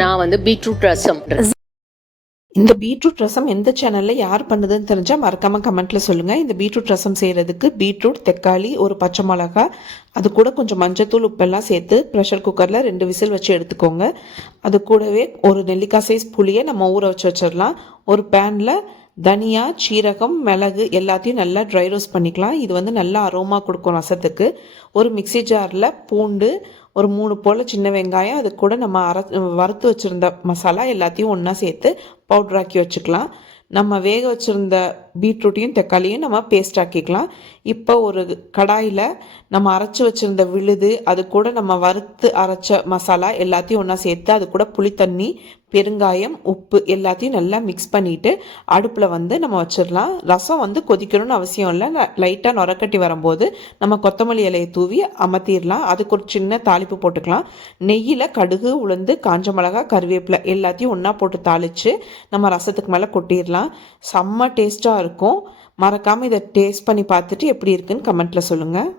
நான் வந்து பீட்ரூட் ரசம். இந்த பீட்ரூட் ரசம் எந்த சேனலில் யார் பண்ணுதுன்னு தெரிஞ்சால் மறக்காமல் கமெண்ட்டில் சொல்லுங்கள். இந்த பீட்ரூட் ரசம் செய்கிறதுக்கு பீட்ரூட், தக்காளி, ஒரு பச்சை மிளகா, அது கூட கொஞ்சம் மஞ்சத்தூள், உப்பெல்லாம் சேர்த்து ப்ரெஷர் குக்கரில் 2 விசில் வச்சு எடுத்துக்கோங்க. அது கூடவே ஒரு நெல்லிக்காய் சைஸ் புளியை நம்ம ஊற வச்சு வச்சிடலாம். ஒரு பேனில் தனியா, சீரகம், மிளகு எல்லாத்தையும் நல்லா ட்ரை ரோஸ்ட் பண்ணிக்கலாம். இது வந்து நல்லா அரோமா கொடுக்கும் ரசத்துக்கு. ஒரு மிக்சி ஜாரில் பூண்டு, ஒரு 3 போல் சின்ன வெங்காயம், அது கூட நம்ம வறுத்து வச்சுருந்த மசாலா எல்லாத்தையும் ஒன்றா சேர்த்து பவுட்ராக்கி வச்சுக்கலாம். நம்ம வேக வச்சுருந்த பீட்ரூட்டையும் தக்காளியும் நம்ம பேஸ்ட் ஆக்கிக்கலாம். இப்போ ஒரு கடாயில் நம்ம அரைச்சி வச்சுருந்த விழுது, அது கூட நம்ம வறுத்து அரைச்ச மசாலா எல்லாத்தையும் ஒன்றா சேர்த்து அது கூட புளி தண்ணி, பெருங்காயம், உப்பு எல்லாத்தையும் நல்லா மிக்ஸ் பண்ணிவிட்டு அடுப்பில் வந்து நம்ம வச்சிடலாம். ரசம் வந்து கொதிக்கணும்னு அவசியம் இல்லை. லைட்டாக நுரக்கட்டி வரும்போது நம்ம கொத்தமல்லி இலையை தூவி அமர்த்திடலாம். அதுக்கு ஒரு சின்ன தாளிப்பு போட்டுக்கலாம். நெய்யில் கடுகு, உளுந்து, காஞ்ச மிளகா, கருவேப்பிலை எல்லாத்தையும் ஒன்றா போட்டு தாளித்து நம்ம ரசத்துக்கு மேலே கொட்டிடலாம். செம்ம டேஸ்ட்டாக இருக்கும். மறக்காமல் இதை டேஸ்ட் பண்ணி பார்த்துட்டு எப்படி இருக்குன்னு கமெண்ட்டில் சொல்லுங்கள்.